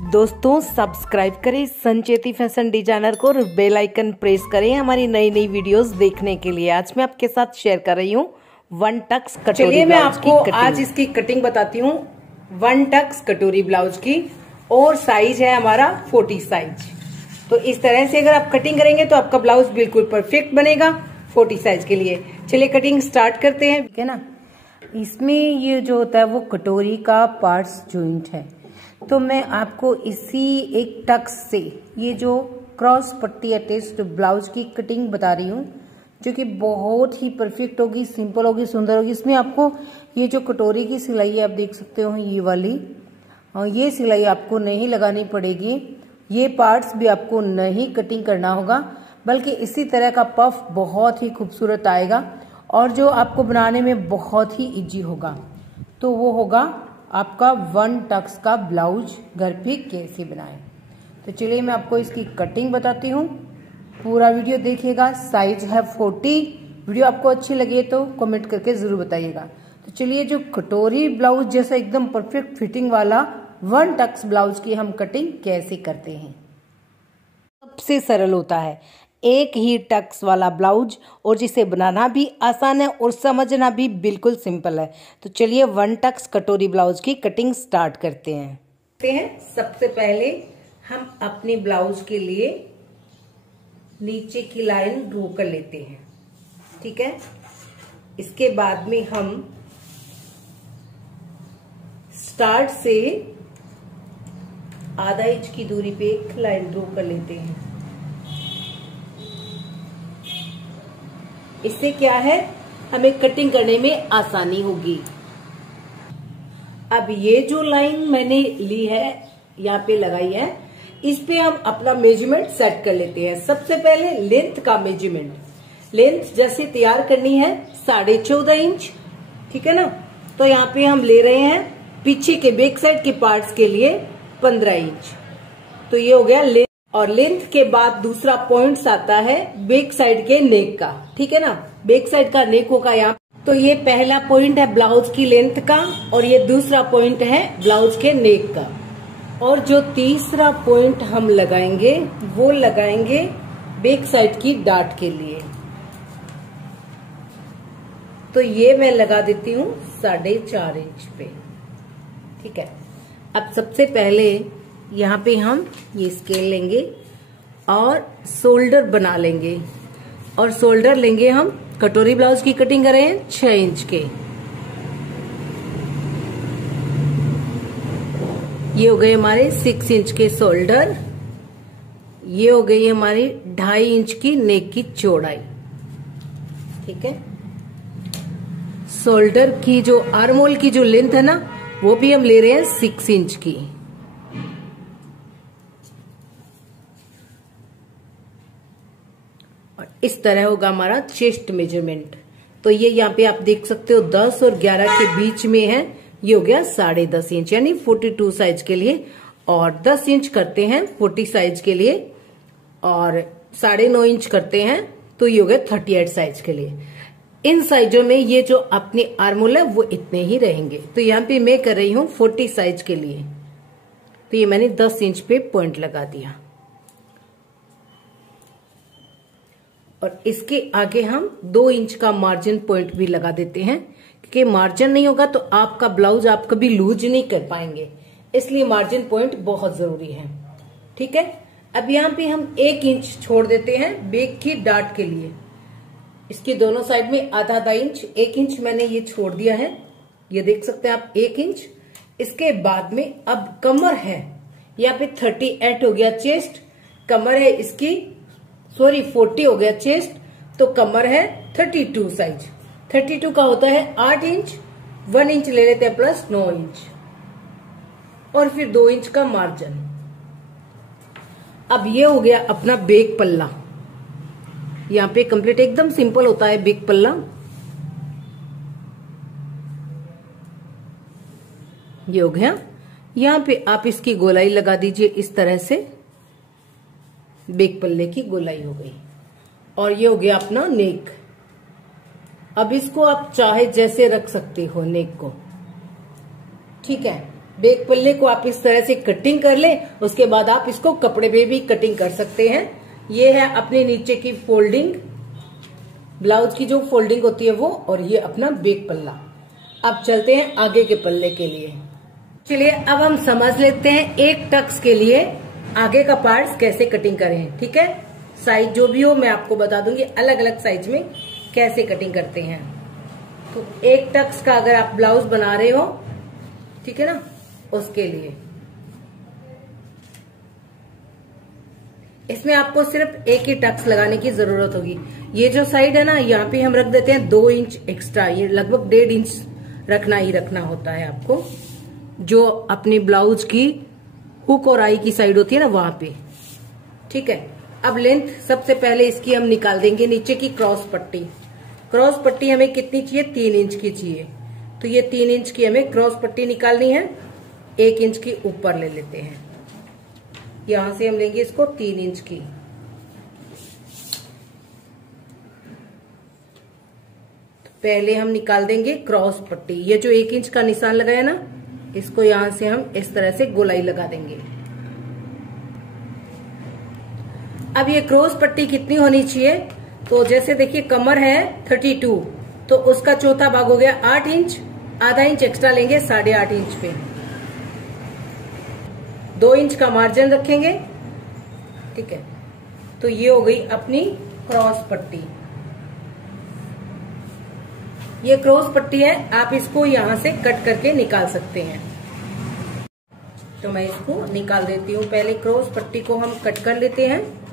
दोस्तों सब्सक्राइब करें Sancheti fashion designer को और बेल आइकन प्रेस करें हमारी नई नई वीडियोस देखने के लिए। आज मैं आपके साथ शेयर कर रही हूँ वन टक्स कटोरी। चलिए मैं आपको आज इसकी कटिंग बताती हूँ वन टक्स कटोरी ब्लाउज की, और साइज है हमारा 40 साइज। तो इस तरह से अगर आप कटिंग करेंगे तो आपका ब्लाउज बिल्कुल परफेक्ट बनेगा 40 साइज के लिए। चलिए कटिंग स्टार्ट करते हैं, ठीक है ना। इसमें ये जो होता है वो कटोरी का पार्ट्स जॉइंट है, तो मैं आपको इसी एक टक्स से ये जो क्रॉस पट्टी अटैच्ड ब्लाउज की कटिंग बता रही हूँ, जो कि बहुत ही परफेक्ट होगी, सिंपल होगी, सुंदर होगी। इसमें आपको ये जो कटोरी की सिलाई है आप देख सकते हो ये वाली, और ये सिलाई आपको नहीं लगानी पड़ेगी। ये पार्ट्स भी आपको नहीं कटिंग करना होगा, बल्कि इसी तरह का पफ बहुत ही खूबसूरत आएगा और जो आपको बनाने में बहुत ही इजी होगा। तो वो होगा आपका वन टक्स का ब्लाउज घर पे कैसे बनाएं। तो चलिए मैं आपको इसकी कटिंग बताती हूँ, पूरा वीडियो देखिएगा। साइज है 40। वीडियो आपको अच्छी लगे तो कमेंट करके जरूर बताइएगा। तो चलिए जो कटोरी ब्लाउज जैसा एकदम परफेक्ट फिटिंग वाला वन टक्स ब्लाउज की हम कटिंग कैसे करते हैं। सबसे सरल होता है, एक ही टक्स वाला ब्लाउज, और जिसे बनाना भी आसान है और समझना भी बिल्कुल सिंपल है। तो चलिए वन टक्स कटोरी ब्लाउज की कटिंग स्टार्ट करते हैं। सबसे पहले हम अपने ब्लाउज के लिए नीचे की लाइन ड्रॉ कर लेते हैं, ठीक है। इसके बाद में हम स्टार्ट से आधा इंच की दूरी पे एक लाइन ड्रॉ कर लेते हैं। इससे क्या है, हमें कटिंग करने में आसानी होगी। अब ये जो लाइन मैंने ली है, यहाँ पे लगाई है, इस पे हम अपना मेजरमेंट सेट कर लेते हैं। सबसे पहले लेंथ का मेजरमेंट, लेंथ जैसे तैयार करनी है 14.5 इंच, ठीक है ना। तो यहाँ पे हम ले रहे हैं पीछे के बैक साइड के पार्ट्स के लिए 15 इंच। तो ये हो गया लेंथ। और लेंथ के बाद दूसरा पॉइंट आता है बैक साइड के नेक का, ठीक है ना। बैक साइड का नेक होगा यहाँ। तो ये पहला पॉइंट है ब्लाउज की लेंथ का, और ये दूसरा पॉइंट है ब्लाउज के नेक का। और जो तीसरा पॉइंट हम लगाएंगे वो लगाएंगे बैक साइड की डाट के लिए। तो ये मैं लगा देती हूँ 4.5 इंच पे, ठीक है। अब सबसे पहले यहाँ पे हम ये स्केल लेंगे और शोल्डर बना लेंगे, और शोल्डर लेंगे हम, कटोरी ब्लाउज की कटिंग कर रहे हैं 6 इंच के। ये हो गए हमारे 6 इंच के शोल्डर। ये हो गई हमारी 2.5 इंच की नेक की चौड़ाई, ठीक है। शोल्डर की जो आर्म होल की जो लेंथ है ना, वो भी हम ले रहे हैं 6 इंच की। और इस तरह होगा हमारा चेस्ट मेजरमेंट। तो ये यहाँ पे आप देख सकते हो 10 और 11 के बीच में है। ये हो गया 10.5 इंच, यानी 42 साइज के लिए। और 10 इंच करते हैं 40 साइज के लिए, और 9.5 इंच करते हैं तो ये हो गया 38 साइज के लिए। इन साइजों में ये जो अपने आर्मोल है वो इतने ही रहेंगे। तो यहाँ पे मैं कर रही हूँ 40 साइज के लिए। तो ये मैंने 10 इंच पे पॉइंट लगा दिया, और इसके आगे हम 2 इंच का मार्जिन पॉइंट भी लगा देते हैं, क्योंकि मार्जिन नहीं होगा तो आपका ब्लाउज आप कभी लूज नहीं कर पाएंगे, इसलिए मार्जिन पॉइंट बहुत जरूरी है, ठीक है। अब यहाँ पे हम 1 इंच छोड़ देते हैं बैक की डाट के लिए। इसके दोनों साइड में आधा इंच, 1 इंच मैंने ये छोड़ दिया है, ये देख सकते हैं आप 1 इंच। इसके बाद में अब कमर है, यहाँ पे 38 हो गया चेस्ट, कमर है इसकी 40 हो गया चेस्ट, तो कमर है 32 साइज। 32 का होता है 8 इंच, 1 इंच ले लेते हैं प्लस 9 इंच, और फिर 2 इंच का मार्जिन। अब ये हो गया अपना बैक पल्ला। यहाँ पे कंप्लीट एकदम सिंपल होता है बैक पल्ला। ये हो गया। यहाँ पे आप इसकी गोलाई लगा दीजिए इस तरह से, बैक पल्ले की गोलाई हो गई। और ये हो गया अपना नेक। अब इसको आप चाहे जैसे रख सकते हो नेक को, ठीक है। बैक पल्ले को आप इस तरह से कटिंग कर ले, उसके बाद आप इसको कपड़े पे भी कटिंग कर सकते हैं। ये है अपने नीचे की फोल्डिंग, ब्लाउज की जो फोल्डिंग होती है वो, और ये अपना बैक पल्ला। अब चलते हैं आगे के पल्ले के लिए। चलिए अब हम समझ लेते हैं एक टक्स के लिए आगे का पार्ट्स कैसे कटिंग करें। ठीक है, साइज जो भी हो मैं आपको बता दूंगी अलग अलग साइज में कैसे कटिंग करते हैं। तो एक टक्स का अगर आप ब्लाउज बना रहे हो, ठीक है ना, उसके लिए इसमें आपको सिर्फ एक ही टक्स लगाने की जरूरत होगी। ये जो साइड है ना, यहाँ पे हम रख देते हैं 2 इंच एक्स्ट्रा, ये लगभग 1.5 इंच रखना ही रखना होता है आपको, जो अपनी ब्लाउज की हुक और आई की साइड होती है ना वहां पे। ठीक है, अब लेंथ सबसे पहले इसकी हम निकाल देंगे। नीचे की क्रॉस पट्टी, क्रॉस पट्टी हमें कितनी चाहिए, 3 इंच की चाहिए। तो ये 3 इंच की हमें क्रॉस पट्टी निकालनी है। 1 इंच की ऊपर ले लेते हैं, यहां से हम लेंगे इसको 3 इंच की। तो पहले हम निकाल देंगे क्रॉस पट्टी। ये जो 1 इंच का निशान लगाया ना, इसको यहां से हम इस तरह से गोलाई लगा देंगे। अब ये क्रॉस पट्टी कितनी होनी चाहिए, तो जैसे देखिए कमर है 32, तो उसका चौथा भाग हो गया 8 इंच, आधा इंच एक्स्ट्रा लेंगे 8.5 इंच पे, 2 इंच का मार्जिन रखेंगे। ठीक है, तो ये हो गई अपनी क्रॉस पट्टी। ये क्रॉस पट्टी है, आप इसको यहां से कट करके निकाल सकते हैं। तो मैं इसको निकाल देती हूँ। पहले क्रॉस पट्टी को हम कट कर लेते हैं।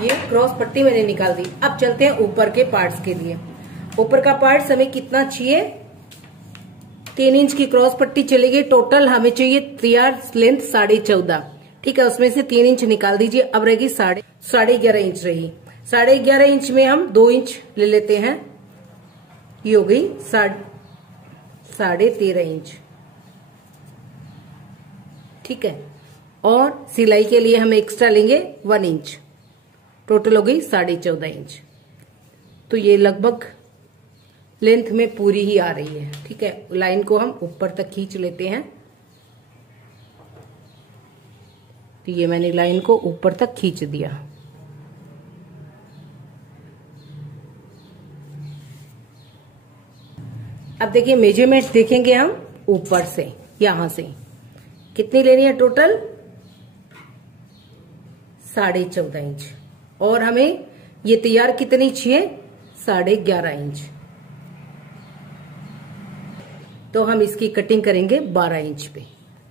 ये क्रॉस पट्टी मैंने निकाल दी। अब चलते हैं ऊपर के पार्ट्स के लिए। ऊपर का पार्ट्स हमें कितना चाहिए, 3 इंच की क्रॉस पट्टी चलेगी। टोटल हमें चाहिए तैयार लेंथ 14.5। ठीक है, उसमें से 3 इंच निकाल दीजिए। अब रहेगी 11.5 इंच रही। 11.5 इंच में हम 2 इंच ले लेते हैं, ये हो गई 13.5 इंच। ठीक है, और सिलाई के लिए हम एक्स्ट्रा लेंगे 1 इंच, टोटल हो गई 14.5 इंच। तो ये लगभग लेंथ में पूरी ही आ रही है। ठीक है, लाइन को हम ऊपर तक खींच लेते हैं। तो ये मैंने लाइन को ऊपर तक खींच दिया। अब देखिए मेजरमेंट देखेंगे हम ऊपर से, यहां से कितनी लेनी है, टोटल 14.5 इंच। और हमें ये तैयार कितनी चाहिए, 11.5 इंच। तो हम इसकी कटिंग करेंगे 12 इंच पे।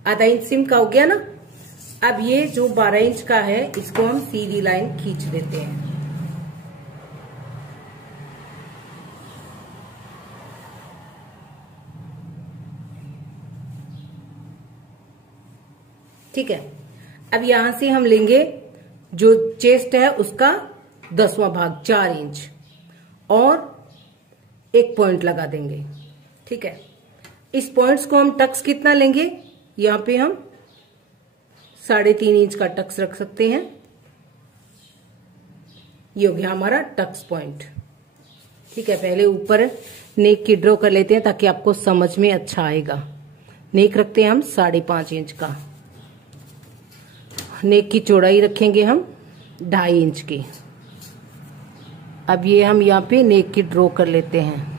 आधा इंच सिम का हो गया ना। अब ये जो 12 इंच का है, इसको हम सीधी लाइन खींच देते हैं। ठीक है, अब यहां से हम लेंगे जो चेस्ट है उसका 10वां भाग 4 इंच, और एक पॉइंट लगा देंगे। ठीक है, इस पॉइंट्स को हम टक्स कितना लेंगे, यहां पे हम 3.5 इंच का टक्स रख सकते हैं। ये हो गया हमारा टक्स पॉइंट। ठीक है, पहले ऊपर नेक की ड्रॉ कर लेते हैं ताकि आपको समझ में अच्छा आएगा। नेक रखते हैं हम 5.5 इंच का। नेक की चौड़ाई रखेंगे हम 2.5 इंच की। अब ये हम यहाँ पे नेक की ड्रॉ कर लेते हैं।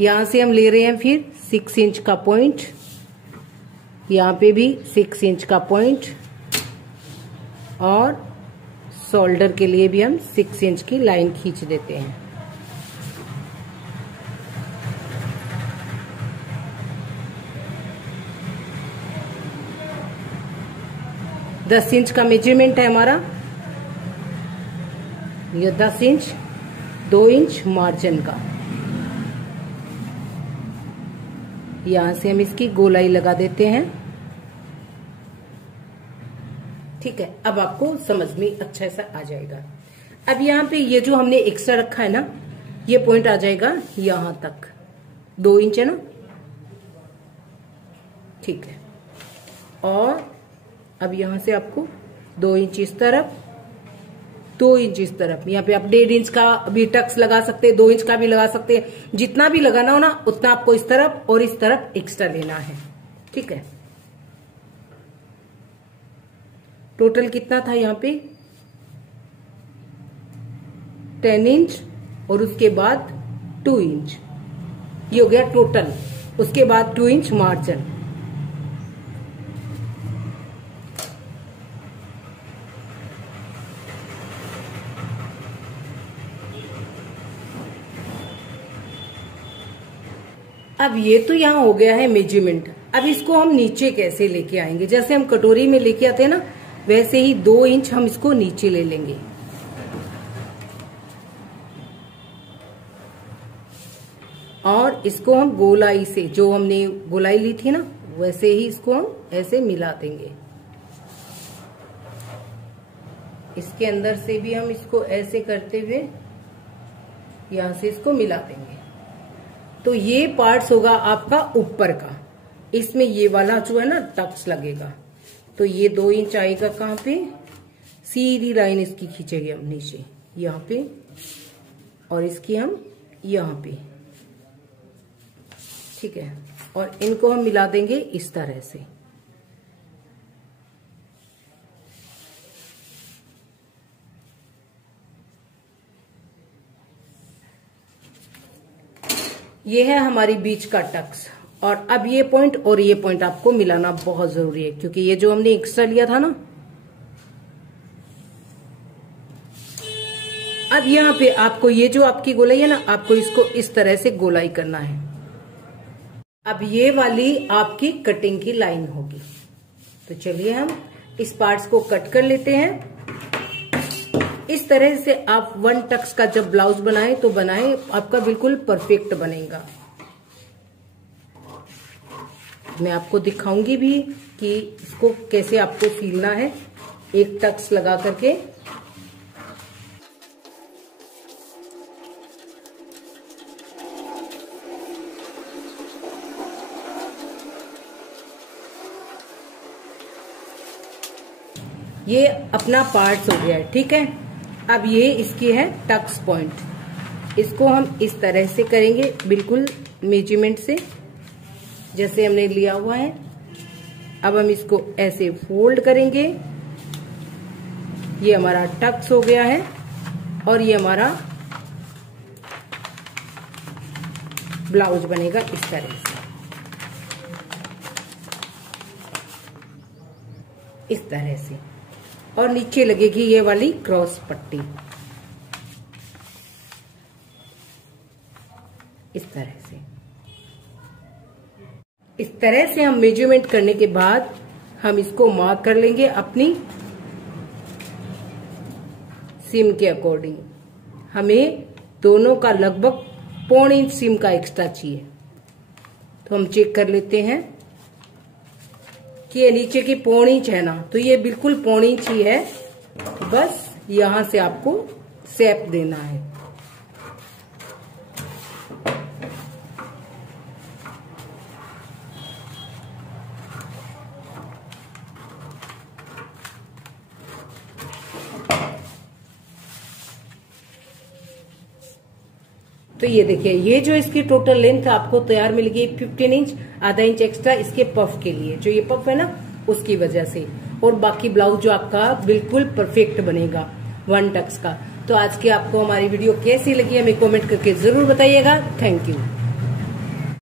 यहां से हम ले रहे हैं फिर 6 इंच का पॉइंट, यहाँ पे भी 6 इंच का पॉइंट, और शोल्डर के लिए भी हम 6 इंच की लाइन खींच देते हैं। दस इंच का मेजरमेंट है हमारा, ये 10 इंच, 2 इंच मार्जिन का। यहां से हम इसकी गोलाई लगा देते हैं। ठीक है, अब आपको समझ में अच्छा सा आ जाएगा। अब यहाँ पे ये जो हमने एक्स्ट्रा रखा है ना, ये पॉइंट आ जाएगा यहां तक, 2 इंच है ना, ठीक है। और अब यहां से आपको 2 इंच इस तरफ, 2 इंच इस तरफ, यहाँ पे आप 1.5 इंच का भी टक्स लगा सकते हैं, 2 इंच का भी लगा सकते हैं, जितना भी लगाना हो ना उतना आपको इस तरफ और इस तरफ एक्स्ट्रा लेना है। ठीक है, टोटल कितना था यहाँ पे 10 इंच और उसके बाद 2 इंच, ये हो गया टोटल। उसके बाद 2 इंच मार्जिन। अब ये तो यहाँ हो गया है मेजरमेंट। अब इसको हम नीचे कैसे लेके आएंगे, जैसे हम कटोरी में लेके आते हैं ना, वैसे ही 2 इंच हम इसको नीचे ले लेंगे। और इसको हम गोलाई से, जो हमने गोलाई ली थी ना, वैसे ही इसको हम ऐसे मिला देंगे। इसके अंदर से भी हम इसको ऐसे करते हुए यहां से इसको मिला देंगे। तो ये पार्ट्स होगा आपका ऊपर का, इसमें ये वाला जो है ना टक्स लगेगा। तो ये 2 इंच आएगा कहाँ पे, सीधी लाइन इसकी खींचेंगे हम नीचे यहाँ पे, और इसकी हम यहाँ पे। ठीक है, और इनको हम मिला देंगे इस तरह से। ये है हमारी बीच का टक्स। और अब ये पॉइंट और ये पॉइंट आपको मिलाना बहुत जरूरी है, क्योंकि ये जो हमने एक्स्ट्रा लिया था ना, अब यहाँ पे आपको ये जो आपकी गोलाई है ना, आपको इसको इस तरह से गोलाई करना है। अब ये वाली आपकी कटिंग की लाइन होगी। तो चलिए हम इस पार्ट्स को कट कर लेते हैं। इस तरह से आप 1 टक्स का जब ब्लाउज बनाए तो बनाए, आपका बिल्कुल परफेक्ट बनेगा। मैं आपको दिखाऊंगी भी कि इसको कैसे आपको सीलना है, 1 टक्स लगा करके। ये अपना पार्ट्स हो गया है। ठीक है, अब ये इसकी है टक्स पॉइंट। इसको हम इस तरह से करेंगे, बिल्कुल मेजरमेंट से जैसे हमने लिया हुआ है। अब हम इसको ऐसे फोल्ड करेंगे। ये हमारा टक्स हो गया है और ये हमारा ब्लाउज बनेगा इस तरह से, इस तरह से। और नीचे लगेगी ये वाली क्रॉस पट्टी इस तरह से। इस तरह से हम मेजरमेंट करने के बाद हम इसको मार्क कर लेंगे अपनी सीम के अकॉर्डिंग। हमें दोनों का लगभग 1.25 इंच सीम का एक्स्ट्रा चाहिए। तो हम चेक कर लेते हैं कि ये नीचे की 1.25 इंच है ना, तो ये बिल्कुल 1.25 इंच ही है। बस यहां से आपको शेप देना है। तो ये देखिए, ये जो इसकी टोटल लेंथ आपको तैयार मिल गई 15 इंच, आधा इंच एक्स्ट्रा इसके पफ के लिए। जो ये पफ है ना, उसकी वजह से। और बाकी ब्लाउज जो आपका बिल्कुल परफेक्ट बनेगा 1 टक्स का। तो आज की आपको हमारी वीडियो कैसी लगी हमें कमेंट करके जरूर बताइएगा। Thank you.